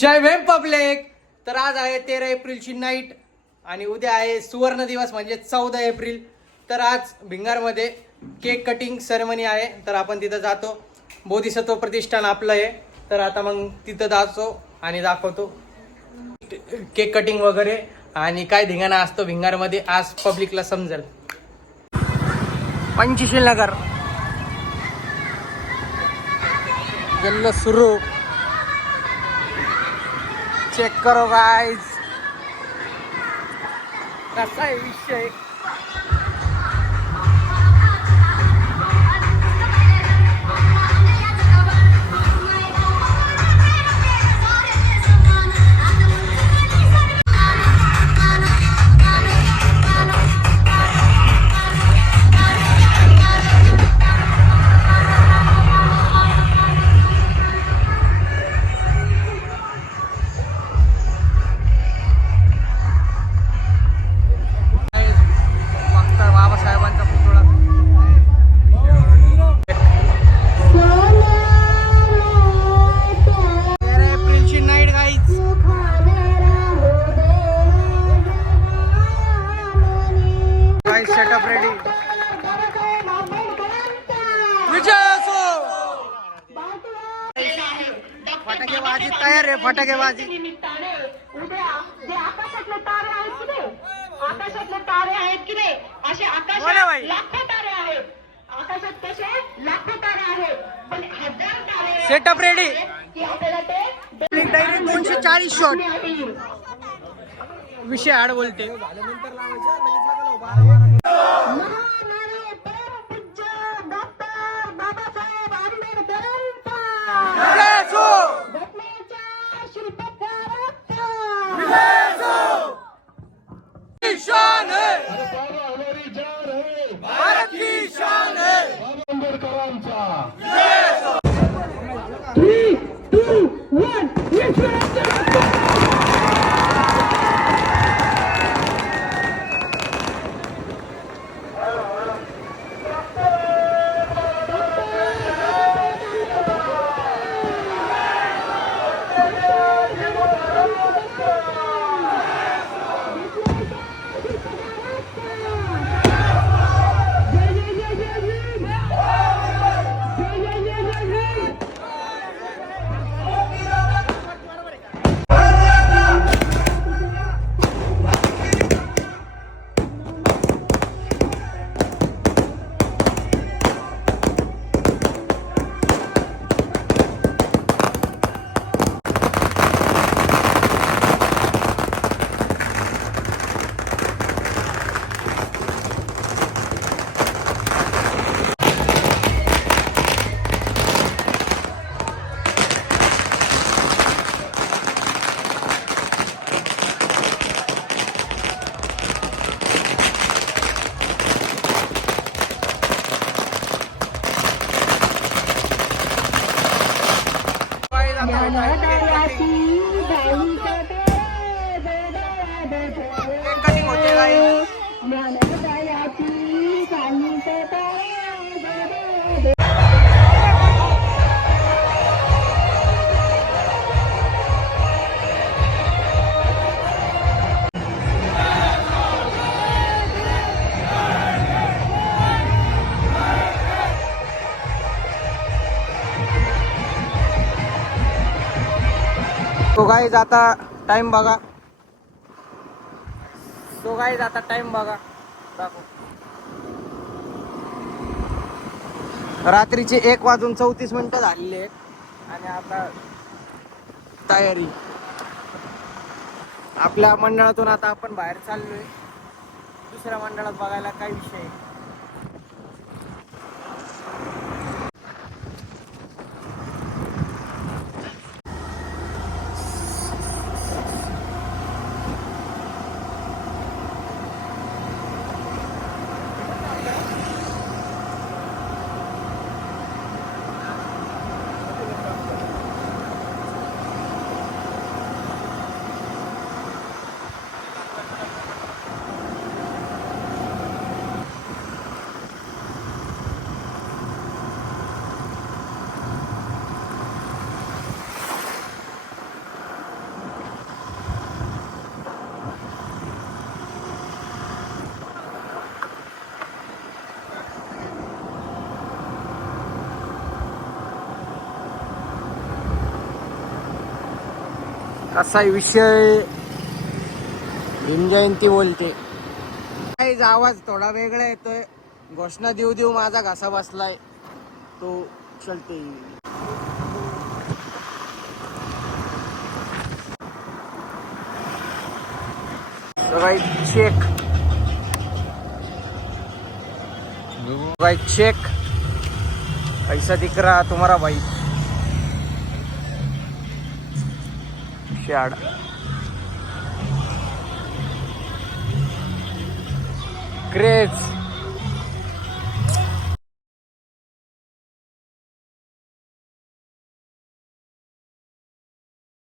जय Bhim public. तर आज आहे 13 एप्रिलची नाईट आणि उद्या आहे सुवर्ण दिवस म्हणजे 14 एप्रिल. तर आज भिंगारमध्ये केक कटिंग सेरेमनी आहे. तर आपण तिथं जातो. बोधिसत्व प्रतिष्ठान आपलं आहे. तर आता मग तिथं जातो आणि दाखवतो केक कटिंग वगैरे आणि काय धिंगाणा असतो भिंगारमध्ये आज पब्लिकला समजेल. पंचशील नगर जल्ल सुरू. चेक करो गाइस कसा आहे विषय. Setup ready. फटाकेबाजी तयार आहे. फटाकेबाजी उद्या जे आकाशातले तारे आहेत की नाही, आकाशातले तारे आहेत की नाही, असे आकाशात लाखो तारे आहेत. आकाशात कसे लाखो तारे आहेत पण हजार तारे. Setup ready. की आपल्याला ते डायरेक्ट 240 शॉट. विषय आड बोलते. महानारे परमपूज्य डॉक्टर बाबासाहेब आंबेडकरांचा घटनेच्या शिल्पकारांचा शान है भारत की शान है. आंबेडकरांचा 3, 2, 1 तो गाईज आता टाइम बघा. तो गाईज आता टाइम बघा. दाखव. रात्रीचे 1:34 झालेले आहेत आणि आता तयारी. आपल्या मंडळातून आता आपण बाहेर चाललोय दुसऱ्या मंडळात बघायला काय विषय आहे. असा विषय भीम जयंती बोलते. काही आवाज थोडा वेगळा येतोय. घोषणा देऊ देऊ माझा घासा बसलाय. तो चलते. Right check. Right check. कैसा दिख रहा तुम्हारा भाई? शाड. क्रेज.